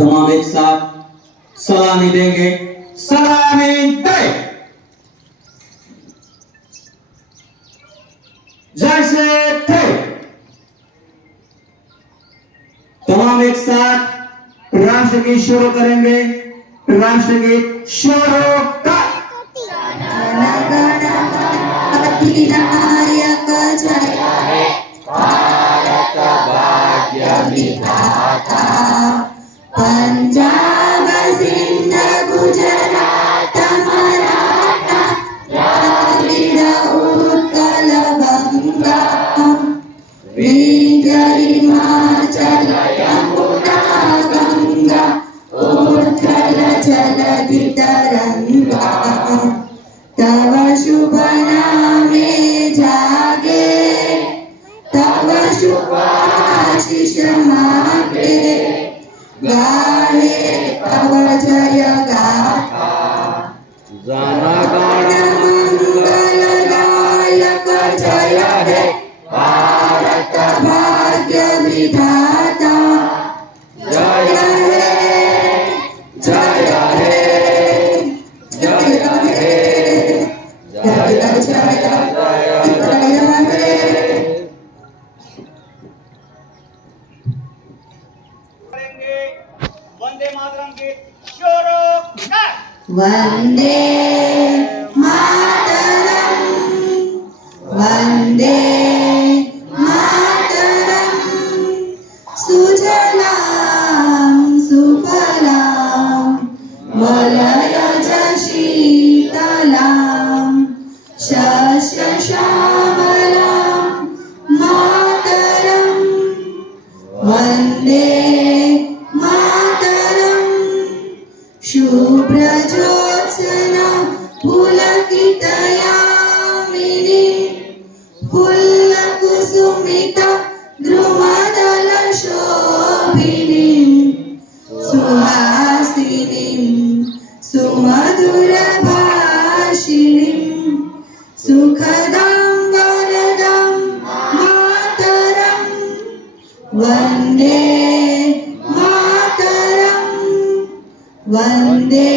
तमाम एक साथ सलामी देंगे। सलामी दे। जैसे थे। तमाम एक साथ राष्ट्रगीत शुरू करेंगे। राष्ट्रगीत शुरू कर। अधिनायक जय हे भारत भाग्य विधाता पंजाब सिंध गुजरात मराठा द्राविड उत्कल गंगा विंध्य हिमाचल यमुना गंगा उत्कल जलधि तरंगा तव शुभ नामे जागे तव शुभ आशीष मागे गाहे तव जय गाथा जनगण मंगल दायक जय हे भारत भाग्य विधाता जय हे जय हे जय हे जय जय जय हे वंदे मातरम गीत शुरू कर। वंदे मातरम वंदे मातरम सुजलां सुफलां मलयज शीतलां शस्य श्यामलां मातरं वंदे मातरं शुभ्रज्योत्स्ना पुलकितयामिनीं फुल्लकुसुमिता द्रुमदलशोभिनीं सुहासिनीं सुमधुरभाषिणीं सुखदां वरदां मातरं वन्दे मातरं वन्दे